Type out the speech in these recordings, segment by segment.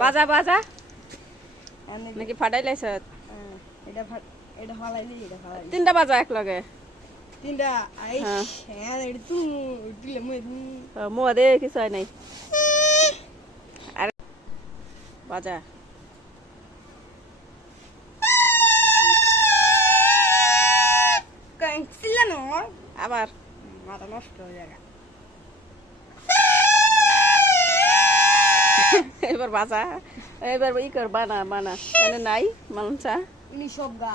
বাজা বাজা নাকি ফাটাই লাইছ এটা ফালাই দিই এটা ফালাই তিনটা বাজা এক লগে তিনটা আই হ্যাঁ এটা তুই দিলে মো দে কিছু হয় নাই আর বাজা কাঁচছিল না আবার মাথা নষ্ট হয়ে যায় এবার বাজা এবার ই কর বানা বানা এনে নাই মালঞ্চা ইনি সব গা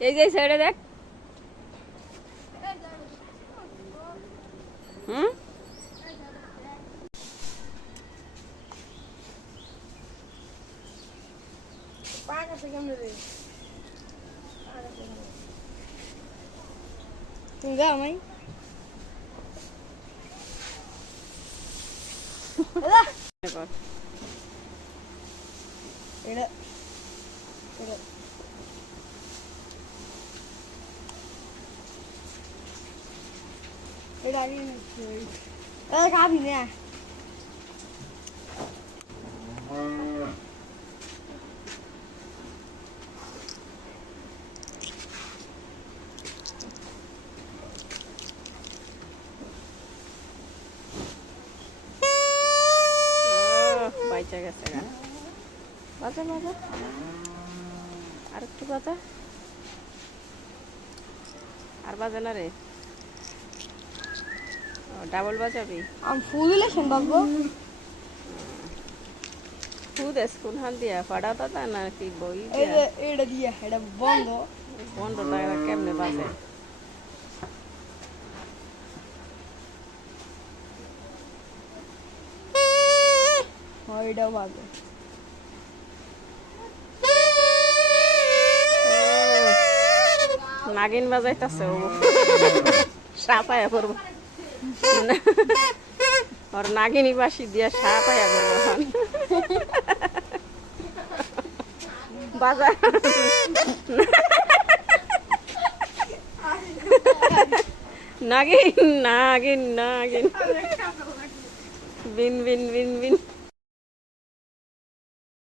এই যে সাইডে দেখ হুম পাকা থেকে কেমনে রে তুমি গা মাই এবার এটা এটা এটা আগে এটা খাবি না বাইচা গেছে গা বাজা বাজা আর একটু বাজা আর বাজে না রে ডাবল বাজাবি আমি ফুল দিলে সম্ভব ফুদেস কোনখান দিয়া ফাড়া দাদা নাকি বই এটা দিয়ে এটা বন্ধ বন্ধ টাকা কেমনে বাজে এটাও বাজে নাগিন বাজাইতেছে ও সাপায়া করবো ওর নাগিনী বাসি দিয়া সাপায়া করবো বাজা নাগিন নাগিন নাগিন বিন বিন বিন বিন